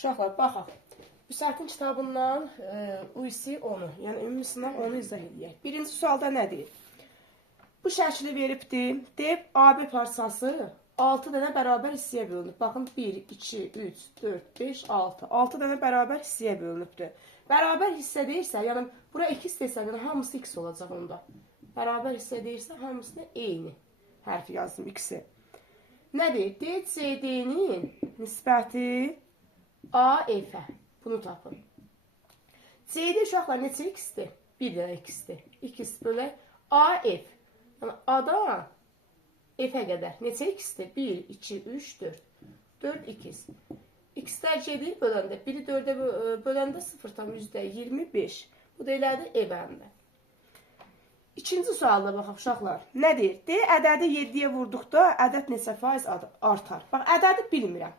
Uşaqlar, baxaq. Müsətin kitabından UC 10-u, yəni ümumi sınav 10-u izah edək. Birinci sualda nə deyir? Bu şəkli veribdir. Deyib, AB parçası 6 dənə bərabər hissəyə bölünüb. Baxın, 1, 2, 3, 4, 5, 6. 6 dənə bərabər hissəyə bölünübdür. Bərabər hissə deyirsə, yəni bura 2 istəyirsə, yəni hamısı x olacaq onda. Bərabər hissə deyirsə, hamısına eyni hərfi yazdım, x-i. Nə deyir? Deyir, CD-nin nisbəti AF-ə. Bunu tapın. CD uşaqlar neçə x-dir? 1 dənə x-dir. 2x bölək AF. Yəni A-dan F-ə qədər neçə x-dir? 1, 2, 3, 4. 4x. X-lər gedir böləndə. 1-i 4-ə böləndə 0,25. Bu da elədir ev-əndə. İkinci sualda baxaq uşaqlar. Nə deyir? Deyir, ədədi 7-yə vurduqda ədəd neçə faiz artar? Bax, ədədi bilmirəm.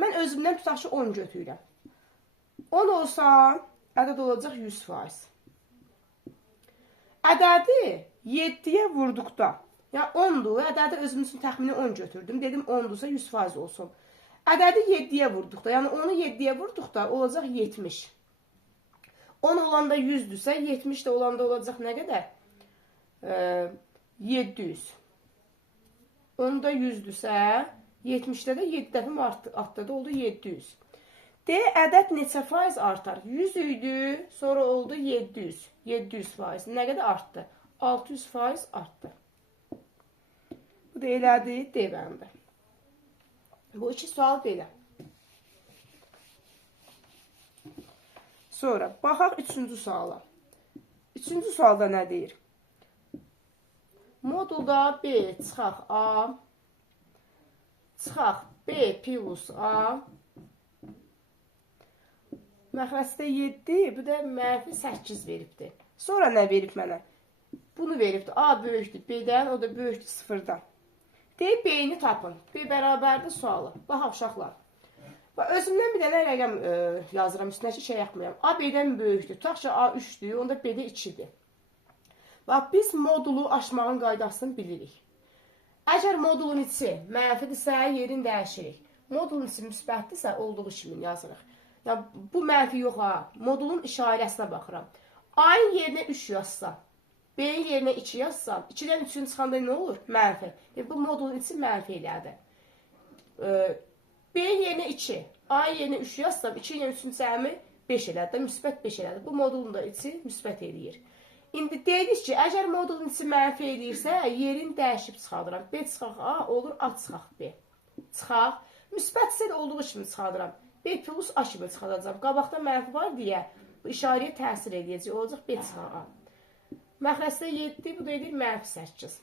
Mən özümdən tutaq ki 10 götürürəm. 10 olsa, ədəd olacaq 100%. Ədədi 7-yə vurduqda, yəni 10-dur, ədədi özüm üçün təxmini 10 götürdüm. Dedim 10-dursa 100% olsun. Ədədi 7-yə vurduqda, yəni 10-u 7-yə vurduqda olacaq 70. 10 olanda 100-dürsə, 70 də olanda olacaq nə qədər? 700. 10-da 100-dürsə, 70-də də 7 dəfə artdı da oldu 700. Deyir, ədəd neçə faiz artar? 100 idi, sonra oldu 700. 700%. Nə qədər artdı? 600% artdı. Bu da elədir, deməndə. Bu iki sual belə. Sonra, baxaq üçüncü suala. Üçüncü sualda nə deyir? Modulda B çıxaq A, çıxaq B plus A, məxrəcdə 7, bu da mənfi 8 veribdir. Sonra nə verib mənə? Bunu veribdir. A böyükdür B-dən, o da böyükdür 0-dan. Deyib, B-ni tapın. B bərabərdir sualı. Baxaq, uşaqlar. Özümdən bir dənə rəqəm yazıram, üstünə ki, şey yaxmayam. A B-dən böyükdür. Tutaq ki, A 3-dür, onda B-də 2-dir. Bax, biz modulu aşmağın qaydasını bilirik. Əgər modulun içi mənfidirsə, yerini dəyişirik. Modulun içi müsbətdirsə, olduğu kimi yazırıq. Yəni, bu mənfi yox ha. Modulun işarəsinə baxıram. A-ın yerinə 3 yazsam, B-yin yerinə 2 yazsam, 2-dən 3-ün çıxanda nə olur? Mənfi. Bu modulun içi mənfi elədir. B-yin yerinə 2, A-yin yerinə 3 yazsam, 2 ilə 3-ün cəmi 5 elədir, müsbət 5 elədir. Bu modulun da içi müsbət eləyir. İndi deyirik ki, əgər modulun içi mənfi eləyirsə, yerini dəyişib çıxardıram. B çıxaq A, olur A çıxaq B. Çıxaq. Müsbət isə olduğu kimi çıxardıram. B plus A kimi çıxaracam. Qabaqda mənfi var deyə bu işarəyə təsir edəcək. Olacaq B çıxaq A. Məxrəcdə 7, bu da edir mənfi 8.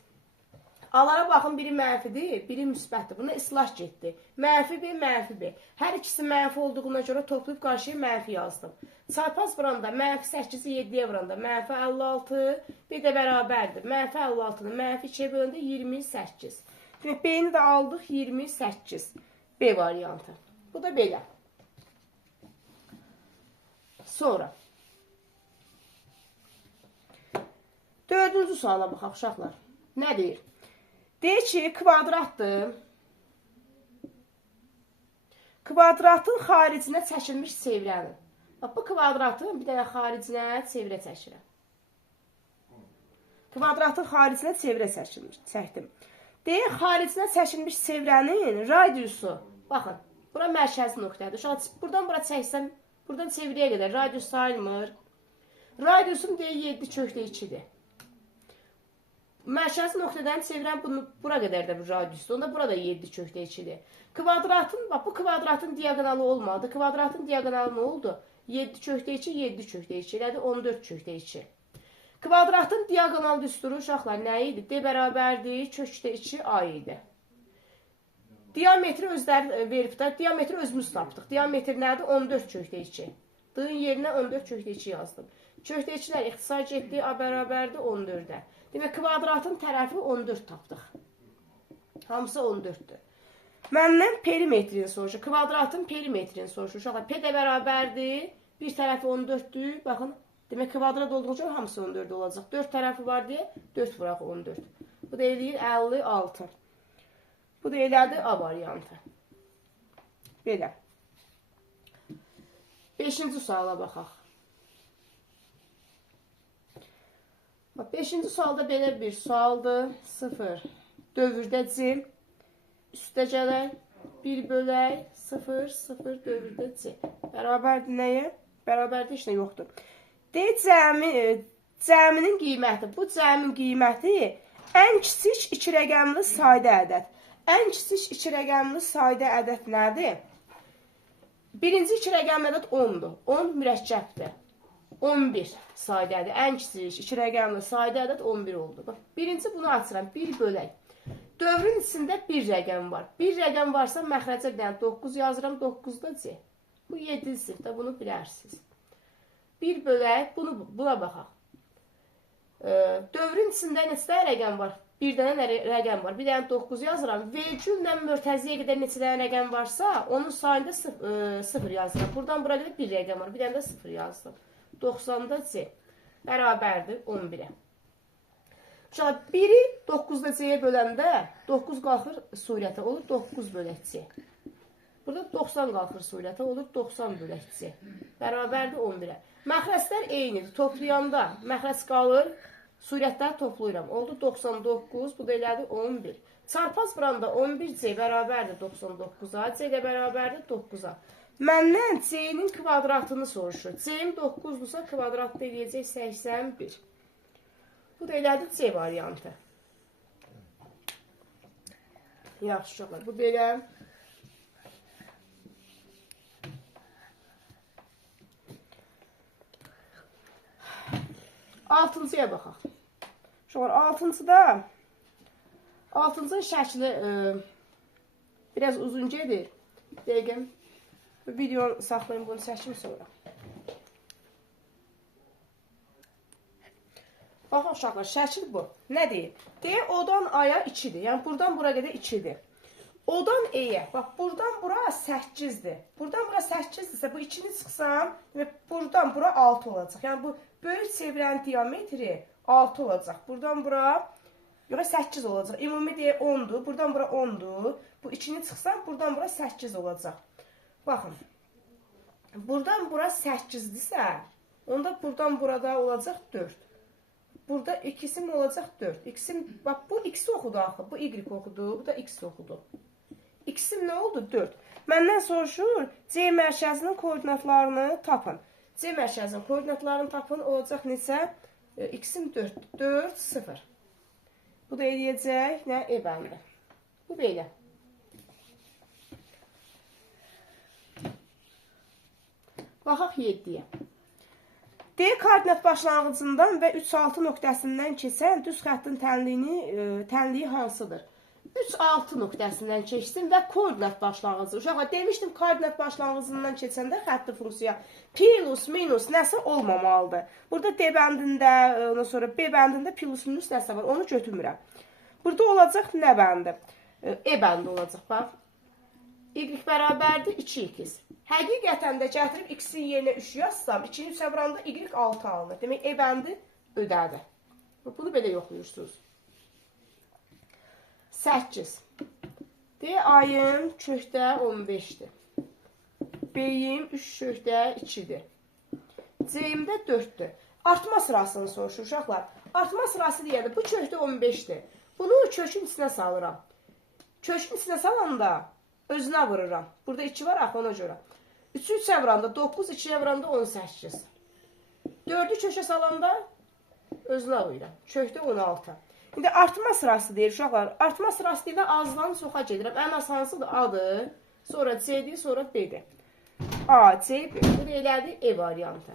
Alara baxın, biri mənfidir, biri müsbətdir. Buna islah getdi. Mənfi B, mənfi B. Hər ikisi mənfi olduğuna görə toplayıb qarşıya mənfi yazdım. Çarpaz vuranda, mənfi 8-i 7-yə vuranda, mənfi 56, bir də bərabərdir. Mənfi 56-nı mənfi 2-yə bölündə 28. B-ni də aldıq 28. B variantı. Bu da belə. Sonra. Dördüncü suala baxaq, uşaqlar. Nə deyir? Deyir ki, kvadratdır. Kvadratın xaricinə çəkilmiş çevrənin. Bu kvadratın bir dənə xaricinə çevrə çəkirəm. Kvadratın xaricinə çevrə çəkdim. Deyir, xaricinə çəkilmiş çevrənin radiusu. Baxın, bura mərkəzi nöqtədir. Buradan bura çəksəm, buradan çevrəyə qədər radius sayılmır. Radiusum deyir 7/2-dir. Mərkəzi nöqtədən çevirən bura qədər də bir radiusdur. Onda burada 7/2-dir. Kvadratın, bax bu kvadratın diaqonalı olmadı. Kvadratın diaqonalı nə oldu? 7/2, 7/2 elədi, 14/2. Kvadratın diaqonal düsturu uşaqlar nə idi? D bərabərdir, kökdə 2 A idi. Diametri özləri veribdə, diametri özümüz tapdıq. Diametr nədir? 14/2. D-nin yerinə 14/2 yazdım. Kökdə 2-lər ixtisar getdi, A bərabərdir 14-də. Demək, kvadratın tərəfi 14 tapdıq. Hamısı 14-dür. Məndən perimetrini soruşur. Kvadratın perimetrini soruşur. Uşaqlar, P də bərabərdir. Bir tərəfi 14-dür. Baxın, demək, kvadrat olduğu üçün hamısı 14 olacaq. 4 tərəfi var deyə 4 vuraq 14. Bu da eləyir 56. Bu da elədir A variantı. Belə. 5-ci suala baxaq. 5-ci sualda belə bir sualdır. 0 dövrdə C. Üstə gələk. 1 bölək. 0, 0 dövrdə C. Bərabərdir nəyə? Bərabərdir heç nə yoxdur. D cəminin qiyməti. Bu cəmin qiyməti ən kiçik 2 rəqəmli sayda ədəd. Ən kiçik 2 rəqəmli sayda ədəd nədir? Birinci 2 rəqəmli ədəd 10'dur. 10 mürəkkəbdir. 11 saydadır. Ən kiçik 2 rəqəmli sayda ədəd 11 oldu. Bax, birinci bunu açıram. 1 bölək. Dövrün içində 1 rəqəm var. 1 rəqəm varsa məxrəcə bir dənə 9 yazıram. 9'da C. Bu 7-ci sinifdə bunu bilərsiniz. 1 bölək. Buna baxaq. Dövrün içində neçə rəqəm var? Bir dənə rəqəm var. Bir dənə 9 yazıram. Vergüllə mörtəziyə qədər neçə dənə rəqəm varsa, onun sayında 0 yazıram. Buradan bura qədər 1 rəqəm var. Bir dənə də 0 yazdım. 90'da C. Bərabərdir 11'ə. Uşaq, 1'i 9'da C'yə böləndə 9 qalxır surətə olur 9 bölək C. Burada 90 qalxır surətə olur 90 bölək C. Bərabərdir 11'ə. Məxrəclər eynidir. Toplayanda məxrəc qalır. Surətləri toplayıram. Oldu 99. Bu da elədi 11. Çarpaz buranda 11C bərabərdir 99'a. C də bərabərdir 9'a. Məndən C-nin kvadratını soruşur. C-nin 9'dursa kvadratda eləyəcək 81. Bu da elədi C variantı. Yaxşı uşaqlar. Bu belə. Altıncıya baxaq. Uşaqlar, altıncının şəkli biraz uzun gedir. Dəqiqəm. Videonu saxlayın, bunu çəkim sonra. Baxın uşaqlar, şəkil bu. Nə deyir? Deyir, O'dan A'ya 2'dir. Yəni, buradan bura qədər 2'dir. O'dan E'yə, bax, buradan bura 8'dir. Buradan bura 8'dirsə, bu 2'ni çıxsam, buradan bura 6 olacaq. Yəni, bu böyük çevirənin diametri 6 olacaq. Buradan bura, yox, 8 olacaq. Ümumi deyir 10'dur. Buradan bura 10'dur. Bu 2'ni çıxsam, buradan bura 8 olacaq. Baxın. Buradan bura 8'dirsə, onda buradan burada olacaq 4. Burada ikisi mi olacaq 4? İkisi, bax, bu x oxudu axı. Bu y oxudu. Bu da x oxudu. İkisi nə oldu? 4. Məndən soruşur, C mərkəzinin koordinatlarını tapın. C mərkəzinin koordinatlarını tapın. Olacaq neçə? X'im 4. 4, 0. Bu da eləyəcək. Nə? E bəndi. Bu belə. Baxaq 7'yə. D koordinat başlanğıcından və 3-6 nöqtəsindən keçən düz xəttin tənliyi hansıdır? 3-6 nöqtəsindən keçsin və koordinat başlanğıcı. Uşaqlar, demişdim, koordinat başlanğıcından keçəndə xətti funksiya plus, minus nəsə olmamalıdır. Burada D bəndində, ondan sonra B bəndində plus, minus nəsə var, onu götürmürəm. Burada olacaq nə bəndi? E bəndi olacaq, bax. Y bərabərdir 2x. Həqiqətən də gətirib x-in yerinə 3 yazsam, 2'ni 3'ə vuranda y 6 alınır. Demək, E bəndi ödədir. Bunu belə yoxlayırsınız. 8. D ayım kökdə 15'dir. B'yim 3 kökdə 2'dir. C'yim də 4'dür. Artma sırasını soruşur uşaqlar. Artma sırası deyədir. Bu kökdə 15'dir. Bunu kökün içinə salıram. Kökün içinə salanda özünə vururam. Burada 2 var, axı ona görə. 3'ü 3'ə vuranda 9, 2'yə vuranda 18. 4'ü kökə salanda özünə vururam. Kökdə 16. İndi artma sırası deyir uşaqlar. Artma sırası deyir azdan çoxa gedirəm. Ən asansıdır A'dır, sonra C'dir, sonra B'dir. A, C, B. Bu da elədir E variantı.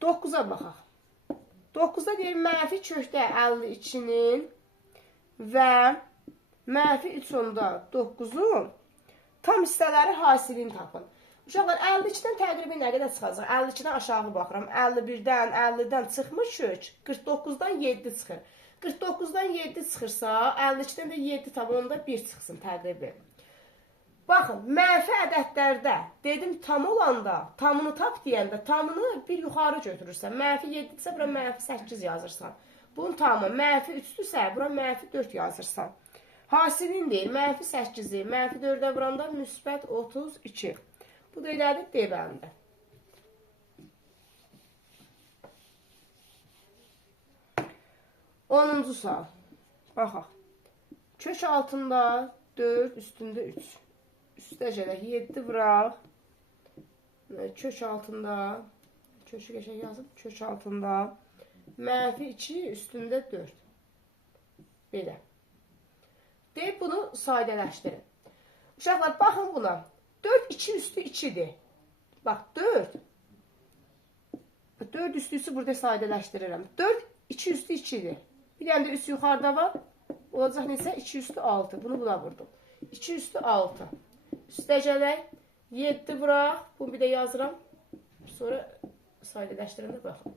Dokkuza baxaq. 9'da deyir mənfi kökdə 52'nin və mənfi 3/9'un tam hissələri hasilini tapın. Uşaqlar, 52'dən təqribən nə qədər çıxacaq? 52'dən aşağı baxıram. 51'dən, 50'dən çıxmış kök. 49'dan 7 çıxır. 49'dan 7 çıxırsa, 52'dən də 7 tabanında 1 çıxsın təqribən. Baxın, mənfi ədədlərdə dedim tam olanda, tamını tap deyəndə tamını bir yuxarı götürürsən. Mənfi 7-dirsə, bura mənfi 8 yazırsan. Bunun tamı mənfi 3-dürsə, bura mənfi 4 yazırsan. Hasilin deyil, mənfi 8-i, mənfi 4-ə vuranda müsbət 32. Bu da elədir D bəndə. 10-cu sual. Baxaq. Kök altında 4, üstündə 3. Üstə gələk 7 vuraq. Kök altında, kökü qəşəng yazıb, kök altında mənfi 2, üstündə 4. Belə. Deyib bunu sadələşdirin. Uşaqlar, baxın buna. 4, 2 üstü 2'dir. Bax, 4. 4 üstüsü burada sadələşdirirəm. 4, 2 üstü 2'dir. Bir dənə də üst yuxarıda var. Olacaq nesə? 2 üstü 6. Bunu buna vurdum. 2 üstü 6. Üstə gələk. 7 vuraq. Bunu bir də yazıram. Sonra sadələşdirəndə baxın.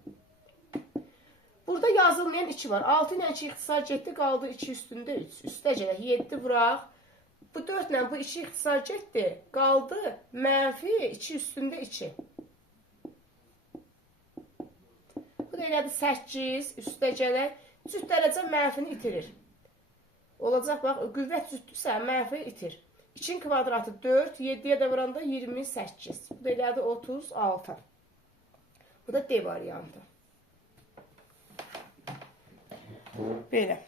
Burada yazılmayan 2 var. 6 ilə 2 ixtisar getdi. Qaldı 2 üstündə 3. Üstə gələk. 7 vuraq. Bu 4 ilə bu 2 ixtisar getdi. Qaldı mənfi 2 üstündə 2. Bu da elədir 8. Üstə gələk. Cüt dərəcə mənfini itirir. Olacaq, bax, qüvvət cütdürsə, mənfi itir. 2-nin kvadratı 4, 7-yə də vuranda 28. Bu da elədir 36. Bu da D variantı. Belə.